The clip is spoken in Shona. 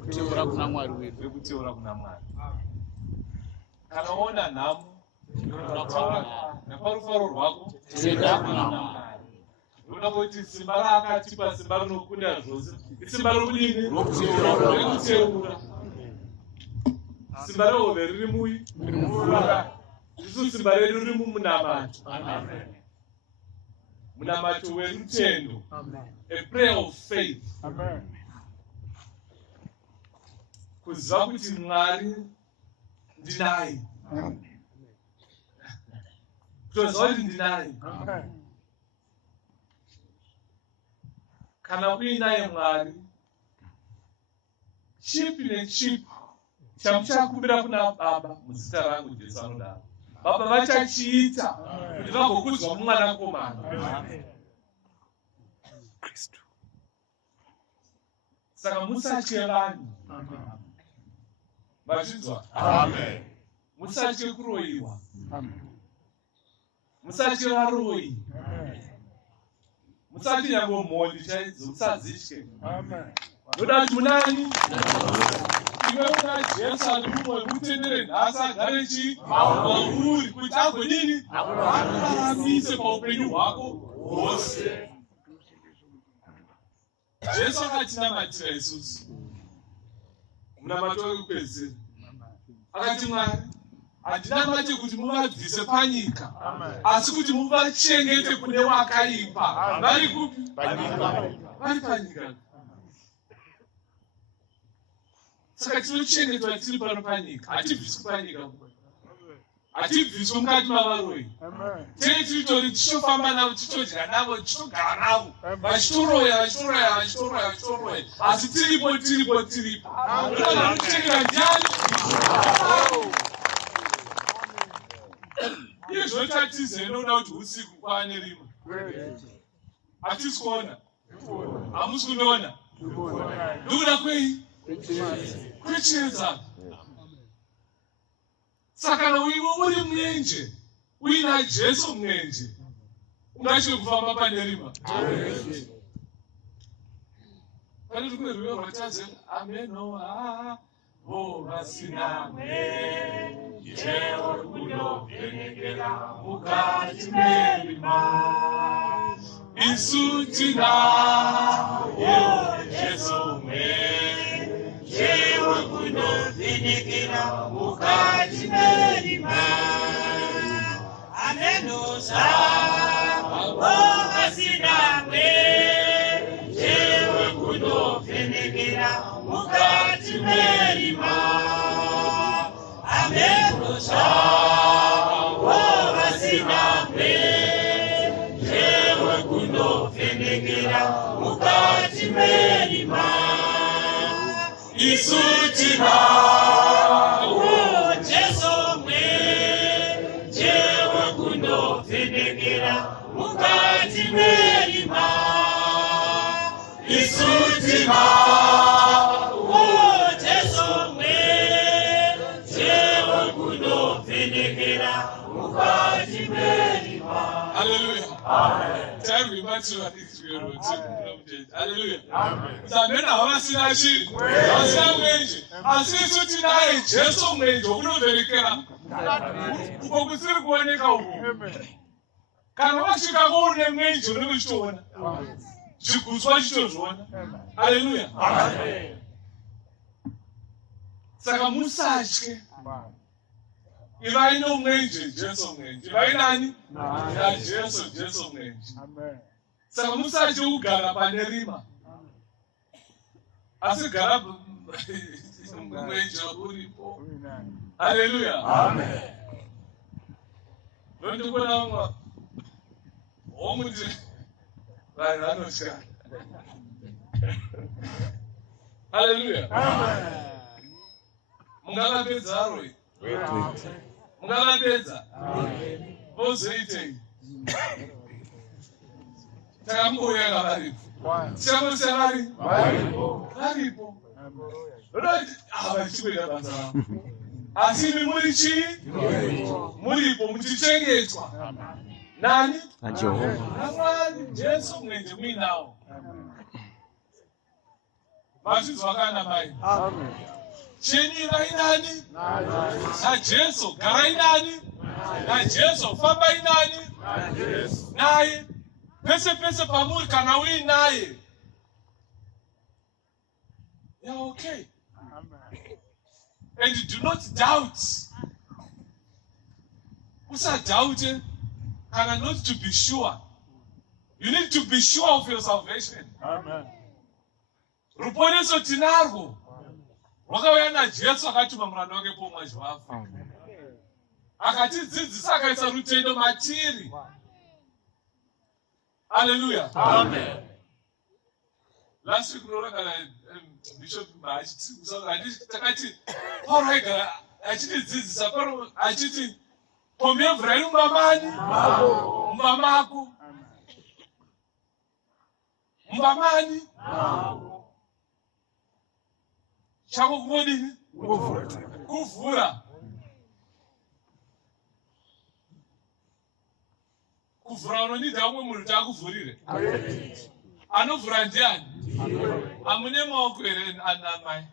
Kuteura kuna Mwari wedu. Rekuteura kuna Mwari. Kana ona nhamo naparufaro rwako tenda kuna Mwari. Unoda kuti simba raakatipa simba rinokunda zvose. Isimba rokudini? Rekuteura. Simba rehove riri mumvura. Isu simba redu riri mumunamato. Munamato werutendo. A prayer of faith. Kuziva kuti Mwari ndinaye. Kutoziva kuti ndinaye. Kana uinaye Mwari, chipi nechipi chamuchakumbira kuna Baba muzita rangu Jesu anodaro, Baba vachachiita kuti vagokudzwa mumwanakomana. Saka musatye vanhu. Vachinzwa? Amen. Musatye kuroyiwa. Musatye varoyi. Musati nyangwe mhoni chaidzo, musadzitye. Noda kuti munani? Iwe una Jesu ari mumwe kutendere nhasi agare mauri kuti agodini? Akuramise paupenyu hwako hwose. Jesu akatinamatira isusu. Munamato wekupedzisira. Akati Mwari, handinamate kuti muvabvise panyika, asi kuti muvachengete kune wakaipa. Vari kupi? Vari panyika. Saka tinochengetwa tiri pano panyika. Hatibviswi panyika. Hatibviswi mukati mavaroyi. Tiri titori tichofamba navo, tichodya navo, tichogara navo. Vachitoroya. Asi tiripo. Vanochengeta ndiani? Iye zvotatiza inoda kuti usiku kwaane rima. Hatisi kuona. Hamusi kunoona. Ndokuda kwei? Kuchiedza. Saka kana iwe uri mwenje, uina Jesu mwenje, ungatye kufamba pane rima. Pane rumwe rwiyo rwataze amen vasina mwenje kunopfenekera mukati merima. Isu tinaye Jesu mwenje kunopfenekera mukati merima. Amenosa vasina mwenje kunopfenekera mukati merima. Amenosa vasina mwenje kunopfenekera mukati merima. Isu tinawo Jesu mwenje kunopfenekera mukati merima. Isu tinawo Jesu mwenje kunopfenekera mukati merima. Hallelujah. Amen. Time we match you at this video. Hallelujah. Amen. Zamena havasina chinhu. Havasina mwenje. Asi isu tinaye Jesu mwenje kunopfenekera. Uko kusiri kuoneka uko. Kana wasvika koune mwenje unenge uchitoona. Zviguswa chitozviona. Hallelujah. Amen. Saka musatye. Ivai nomwenje, Jesu mwenje. Ivai nani? Jesu mwenje. Saka musatye kugara pane rima. Asi gara mwenje uripo. Hallelujah. Amen. Ndikona vamwe womuti vanhu vanotya. Hallelujah. Amen. Mungavapedza aroi? Mungavapedza? Vozoitei? Takambouyanga varipo. Tichamusiya vari? Varipo. Rodoti vachikuita basa ravo. Asi imi muri chii? Muripo muchichengetwa. Nani? naJehova. Namwari Jesu mwenje muinawo. Vazvinzwa kana mai? Chenyira inani? naJesu. Garai nani? naJesu. Fambai nani? naye. Pese pese pamuri kana uinaye. Yeah, okay. And do not doubt. Doubt and not to be sure. You need to be sure of your salvation. Amen. Ruponeso tinarwo. Wakauya naJesu akatuma muranda wake pomwaji wafu. Akatidzidzisa akaisa rutendo matiri. Hallelujah. Amen. Last week Bishop takati Paul haigara achitidzidzisa Paul achiti pombe mvura iri mumba mako. Mumba chako kudini? Kuvhura. Kuvhura unonidza umwe munhu kuti akuvhurire. Anovhura ndiani? Amune maoko here anamai?